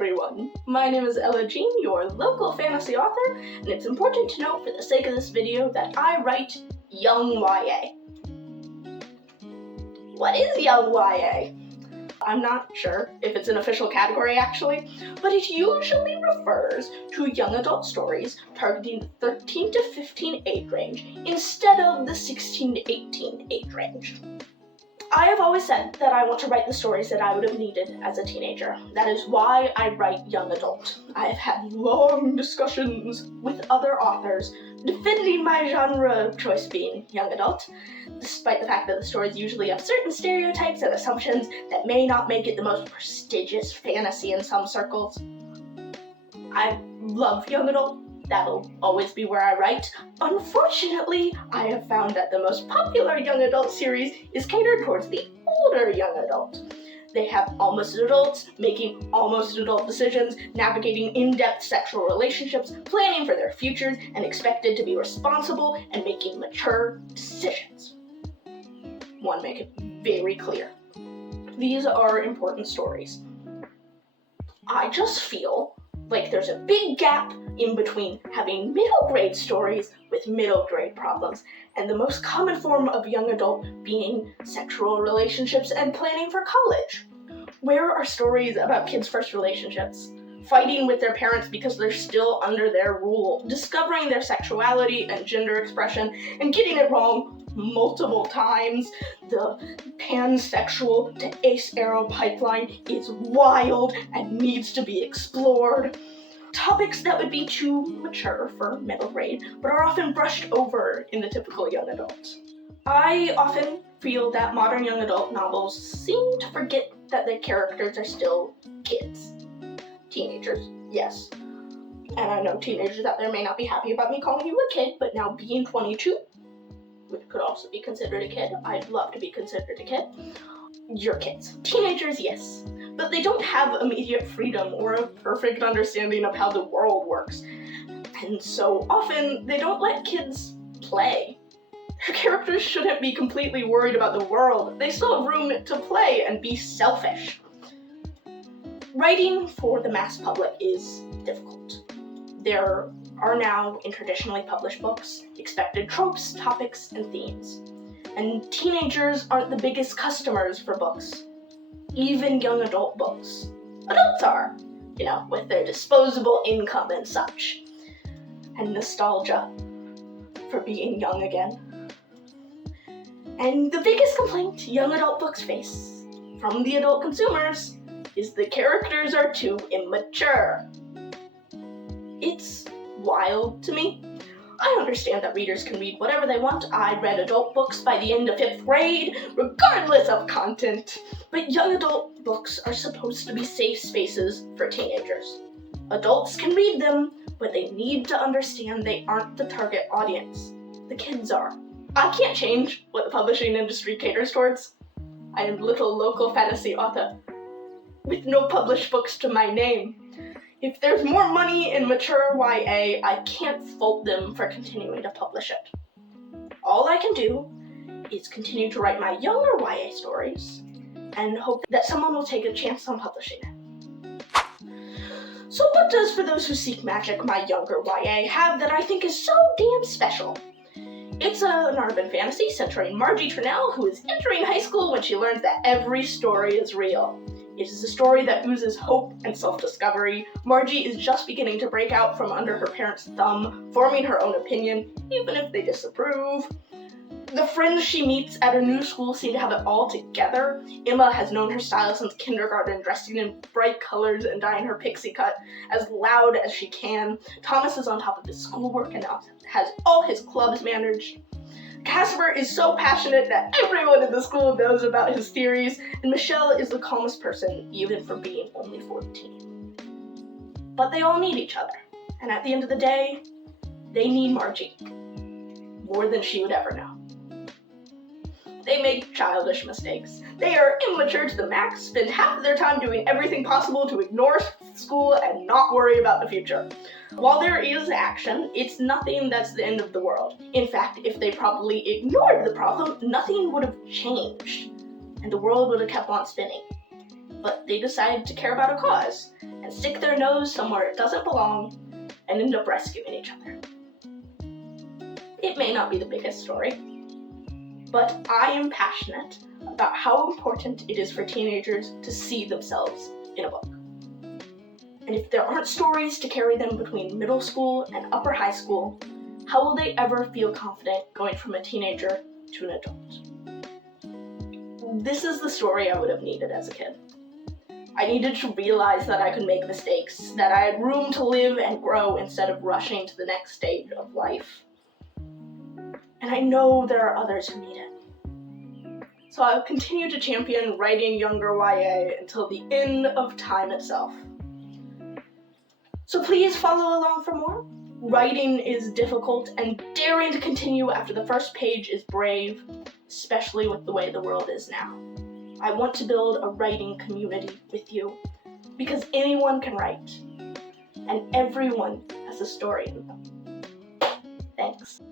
everyone! My name is Ella Jean, your local fantasy author, and it's important to note for the sake of this video that I write young YA. What is young YA? I'm not sure if it's an official category actually, but it usually refers to young adult stories targeting the 13 to 15 age range instead of the 16 to 18 age range. I have always said that I want to write the stories that I would have needed as a teenager. That is why I write young adult. I have had long discussions with other authors defending my genre of choice being young adult, despite the fact that the stories usually have certain stereotypes and assumptions that may not make it the most prestigious fantasy in some circles. I love young adult. That'll always be where I write. Unfortunately, I have found that the most popular young adult series is catered towards the older young adult. They have almost adults making almost adult decisions, navigating in-depth sexual relationships, planning for their futures, and expected to be responsible and making mature decisions. Want to make it very clear. These are important stories. I just feel like there's a big gap in between having middle grade stories with middle grade problems, and the most common form of young adult being sexual relationships and planning for college. Where are stories about kids' first relationships, fighting with their parents because they're still under their rule, discovering their sexuality and gender expression, and getting it wrong multiple times? The pansexual to ace arrow pipeline is wild and needs to be explored. Topics that would be too mature for middle grade, but are often brushed over in the typical young adult. I often feel that modern young adult novels seem to forget that their characters are still kids. Teenagers, yes. And I know teenagers out there may not be happy about me calling you a kid, but now being 22, which could also be considered a kid, I'd love to be considered a kid. You're kids. Teenagers, yes. But they don't have immediate freedom or a perfect understanding of how the world works. And so often, they don't let kids play. Their characters shouldn't be completely worried about the world. They still have room to play and be selfish. Writing for the mass public is difficult. There are now, in traditionally published books, expected tropes, topics, and themes. And teenagers aren't the biggest customers for books. Even young adult books. Adults are, with their disposable income and such. And nostalgia for being young again. And the biggest complaint young adult books face from the adult consumers is the characters are too immature. It's wild to me. I understand that readers can read whatever they want. I read adult books by the end of 5th grade, regardless of content. But young adult books are supposed to be safe spaces for teenagers. Adults can read them, but they need to understand they aren't the target audience. The kids are. I can't change what the publishing industry caters towards. I am little local fantasy author with no published books to my name. If there's more money in mature YA, I can't fault them for continuing to publish it. All I can do is continue to write my younger YA stories and hope that someone will take a chance on publishing it. So what does For Those Who Seek Magic, my younger YA, have that I think is so damn special? It's an urban fantasy centering Margie Trennell, who is entering high school when she learns that every story is real. It is a story that oozes hope and self-discovery. Margie is just beginning to break out from under her parents' thumb, forming her own opinion, even if they disapprove. The friends she meets at her new school seem to have it all together. Emma has known her style since kindergarten, dressing in bright colors and dyeing her pixie cut as loud as she can. Thomas is on top of his schoolwork and now has all his clubs managed. Casper is so passionate that everyone in the school knows about his theories, and Michelle is the calmest person, even for being only 14. But they all need each other, and at the end of the day, they need Margie more than she would ever know. They make childish mistakes. They are immature to the max, spend half of their time doing everything possible to ignore school and not worry about the future. While there is action, it's nothing that's the end of the world. In fact, if they probably ignored the problem, nothing would have changed, and the world would have kept on spinning. but they decide to care about a cause and stick their nose somewhere it doesn't belong and end up rescuing each other. It may not be the biggest story, but I am passionate about how important it is for teenagers to see themselves in a book. And if there aren't stories to carry them between middle school and upper high school, how will they ever feel confident going from a teenager to an adult? This is the story I would have needed as a kid. I needed to realize that I could make mistakes, that I had room to live and grow instead of rushing to the next stage of life. And I know there are others who need it. So I'll continue to champion writing younger YA until the end of time itself. So please follow along for more. Writing is difficult, and daring to continue after the first page is brave, especially with the way the world is now. I want to build a writing community with you, because anyone can write, and everyone has a story in them. Thanks.